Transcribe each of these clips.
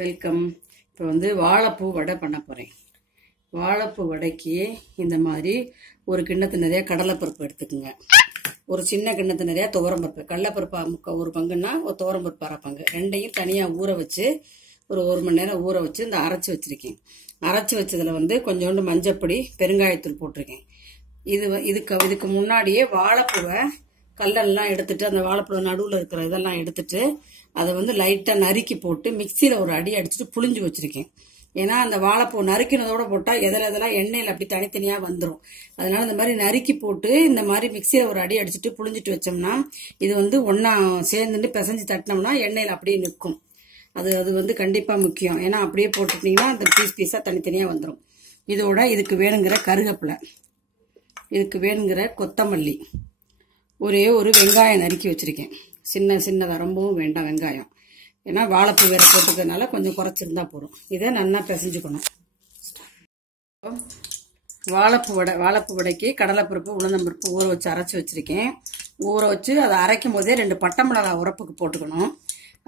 Welcome. இப்போ வந்து வாழைப்பூ வடை பண்ண போகிறேன். வாழைப்பூ வடைக்கு இந்த மாதிரி ஒரு கிண்ணத்து நிறையா கடலைப்பருப்பு எடுத்துக்கோங்க. ஒரு சின்ன கிண்ணத்து நிறையா துவரம்பருப்பு, கடலைப்பருப்பு ஒரு பங்குன்னா ஒரு துவரம்பருப்பு அரை பங்கு, ரெண்டையும் தனியாக ஊற வச்சு ஒரு 1 மணி நேரம் ஊற வச்சு இந்த அரைச்சி வச்சுருக்கேன். அரைச்சி வச்சதில் வந்து கொஞ்சோண்டு மஞ்சப்பொடி, பெருங்காயத்தூள் போட்டிருக்கேன். இதுக்கு முன்னாடியே வாழைப்பூவை கல்லெல்லாம் எடுத்துட்டு அந்த வாழைப்பூ நடுவில் இருக்கிற இதெல்லாம் எடுத்துட்டு அதை வந்து லைட்டாக நறுக்கி போட்டு மிக்சியில் ஒரு அடி அடிச்சுட்டு புளிஞ்சு வச்சுருக்கேன். ஏன்னா அந்த வாழைப்பூ நறுக்கினதோட போட்டால் எதெல்லாம் எண்ணெயில் அப்படி தனித்தனியாக வந்துடும். அதனால இந்த மாதிரி நறுக்கி போட்டு இந்த மாதிரி மிக்சியில் ஒரு அடி அடிச்சுட்டு புளிஞ்சிட்டு வச்சோம்னா இது வந்து ஒன்றா சேர்ந்துட்டு பிசைஞ்சு தட்டினோம்னா எண்ணெயில் அப்படியே நிற்கும். அது வந்து கண்டிப்பாக முக்கியம். ஏன்னா அப்படியே போட்டுட்டிங்கன்னா அந்த பீஸாக தனித்தனியாக வந்துடும். இதோட இதுக்கு வேணுங்கிற கருவேப்பிலை, இதுக்கு வேணுங்கிற கொத்தமல்லி, ஒரே ஒரு வெங்காயம் நறுக்கி வச்சுருக்கேன். சின்னதாக, ரொம்பவும் வேண்டாம் வெங்காயம். ஏன்னா வாழைப்பூ வேற போட்டுக்கிறதுனால கொஞ்சம் குறைச்சிருந்தா போதும். இதை நல்லா பிசைஞ்சுக்கணும். வாழைப்பூ வடைக்கு கடலைப்பருப்பு, உளுந்தம்பருப்பு ஊற வச்சு அரைச்சி வச்சுருக்கேன். ஊற வச்சு அதை அரைக்கும் போதே 2 பட்டை மிளகாய் உரப்புக்கு போட்டுக்கணும்.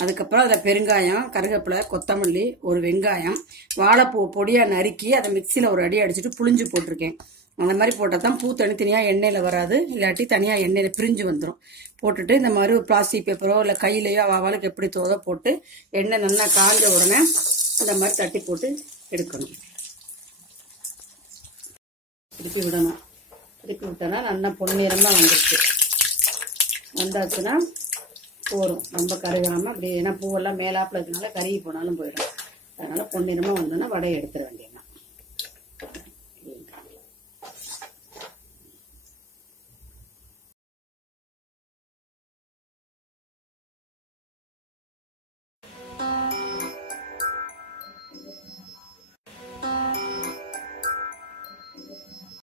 அதுக்கப்புறம் அதில் பெருங்காயம், கருவேப்பிலை, கொத்தமல்லி, ஒரு வெங்காயம், வாழைப்பூ பொடியாக நறுக்கி அதை மிக்சியில் ஒரு அடி அடிச்சுட்டு புளிஞ்சு போட்டிருக்கேன். அந்த மாதிரி போட்டால் தான் பூ தனித்தனியாக எண்ணெயில் வராது, இல்லாட்டி தனியாக எண்ணெயில் பிரிஞ்சு வந்துடும். போட்டுட்டு இந்த மாதிரி ஒரு பிளாஸ்டிக் பேப்பரோ இல்லை கையிலையோ அவளுக்கு எப்படி தோதோ போட்டு எண்ணெய் நல்லா காஞ்ச உடனே இந்த மாதிரி தட்டி போட்டு எடுக்கணும். திருப்பி விடணும். திருப்பி விட்டோன்னா நல்லா பொன்னிறமாக வந்துடுச்சு. வந்தாச்சுன்னா போகிறோம், ரொம்ப கருகாமல் அப்படி. ஏன்னா பூவெல்லாம் மேலாப்பில் இருக்கிறதுனால கருகி போனாலும் போயிடும். அதனால் பொன்னிறமாக வந்தோன்னா வடையை எடுத்துட வேண்டியது.